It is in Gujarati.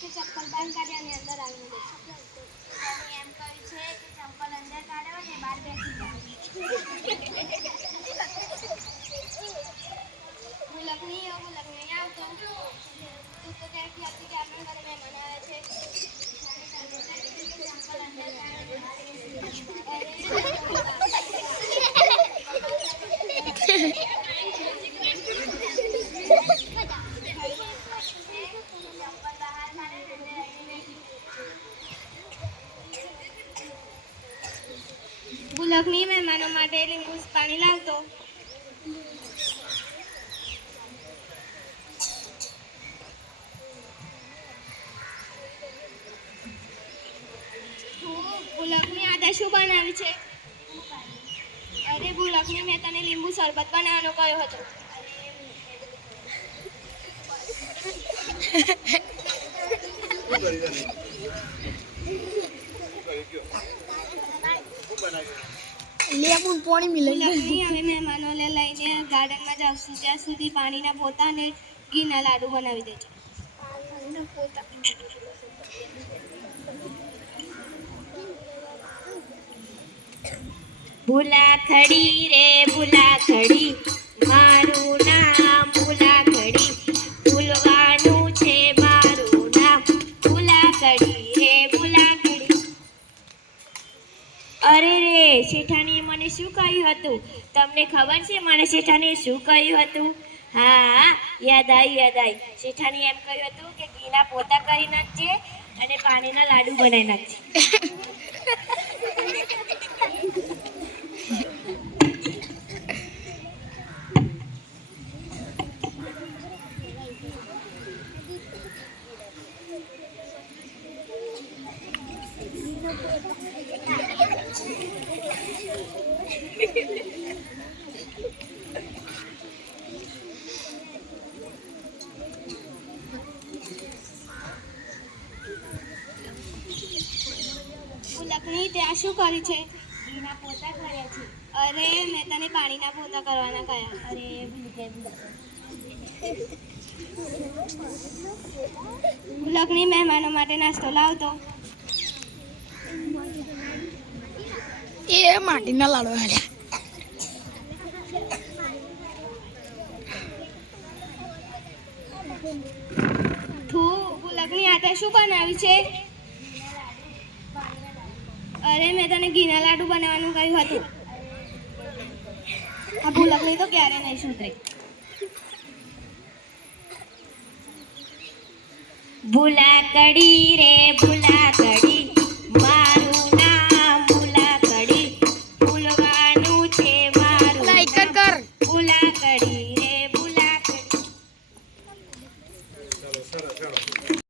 કે ચપ્પલ બહાર કાઢ્યા અને અંદર આવીને બેઠા. એમ કહ્યું છે કે ચપ્પલ અંદર કાઢ્યો ને બહાર બેસી ગયા. ભૂલકની અહીં આવતો. તું તો ત્યાંથી હતી કે આપણે ઘરે મહેમાન આવ્યા છે. ચપ્પલ અંદર કાઢ્યો બહાર બેસી ભૂલકની મહેમાનો માટે લીંબુ પાણી લાવતો. ભૂલકની આદા શું બનાવી છે? અરે ભૂલકની મેં તને લીંબુ શરબત બનાવવાનો કહ્યો હતો. લેબુ પાણી મિલે. હવે મહેમાનો લઈને ગાર્ડનમાં જાવશું ત્યાં સુધી પાણીના પોતા અને ઘીના લાડુ બનાવી દેજો. ભૂલાખડી રે ભૂલાખડી, મારું નામ ભૂલાખડી, ભૂલવાનું છે મારું નામ ભૂલાખડી રે ભૂલાખડી. અરે રે, શેઠાણીએ મને શું કહ્યું હતું? તમને ખબર છે મને શેઠાણીએ શું કહ્યું હતું? હા, યાદ આવી. શેઠાણીએ એમ કહ્યું હતું કે ઘીના પોતા કરી નાખજે અને પાણીના લાડુ બનાવી નાખજે. ભૂલકની ત્યાં શું કર્યું છે? ઘીના પોતા કર્યા છે. અરે મેં તને પાણીના પોતા કરવાના કહ્યા. અરે ભૂલકની મહેમાનો માટે નાસ્તો લાવતો. એ માટીના લાડુ હાલ્યા. ભૂલકની આતે શું બનાવ્યું છે? અરે મેં તને ઘીના લાડુ બનાવવાનું કહ્યું હતું. આ ભૂલકની તો ક્યારે નહીં સુધરે. ભૂલાકડી રે ભૂલા